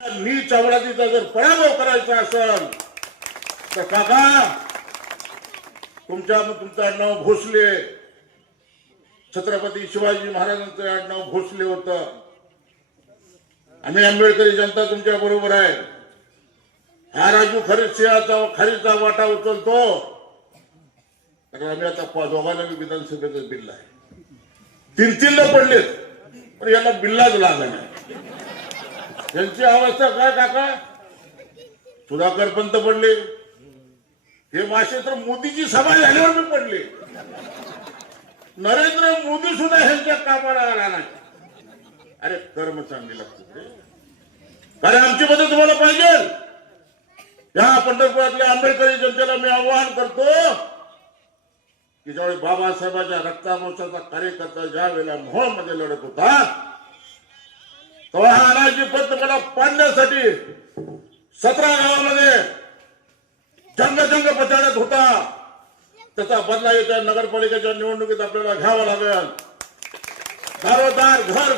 नीच अवलादीचा जर पराभव करायचा असेल तर काका तुमचं आडनाव भोसले, छत्रपती शिवाजी महाराजांचं आडनाव भोसले होतं. आम्ही आंबेडकरी जनता तुमच्या बरोबर आहे. हा राजू खरीचा वाटा उचलतो तर आम्ही आता दोघांना विधानसभेचं बिल आहे. तीन पडलेत पण याला बिल्लाच लागला नाही. त्यांची अवस्था काय काका? सुधाकर पंत पडले, हे मासे तर मोदीची सभा झाल्यावर मी पडले. नरेंद्र मोदी सुद्धा ह्यांच्या कामाला आला नाही. अरे कर्म चांगली लागते कारण आमची मदत तुम्हाला पाहिजे. या पंढरपुरातल्या आंबेडकरी जनतेला मी आवाहन करतो की ज्यावेळी बाबासाहेबांच्या रक्तामोर्चाचा कार्यकर्ता ज्या वेळेला मोहोळमध्ये लढत होता तेव्हा हा अनाजी पंत मला पाडण्यासाठी 17 गावामध्ये जंग पचाडत होता. त्याचा बदला येत्या नगरपालिकेच्या निवडणुकीत आपल्याला घ्यावा लागेल. दारोदार घर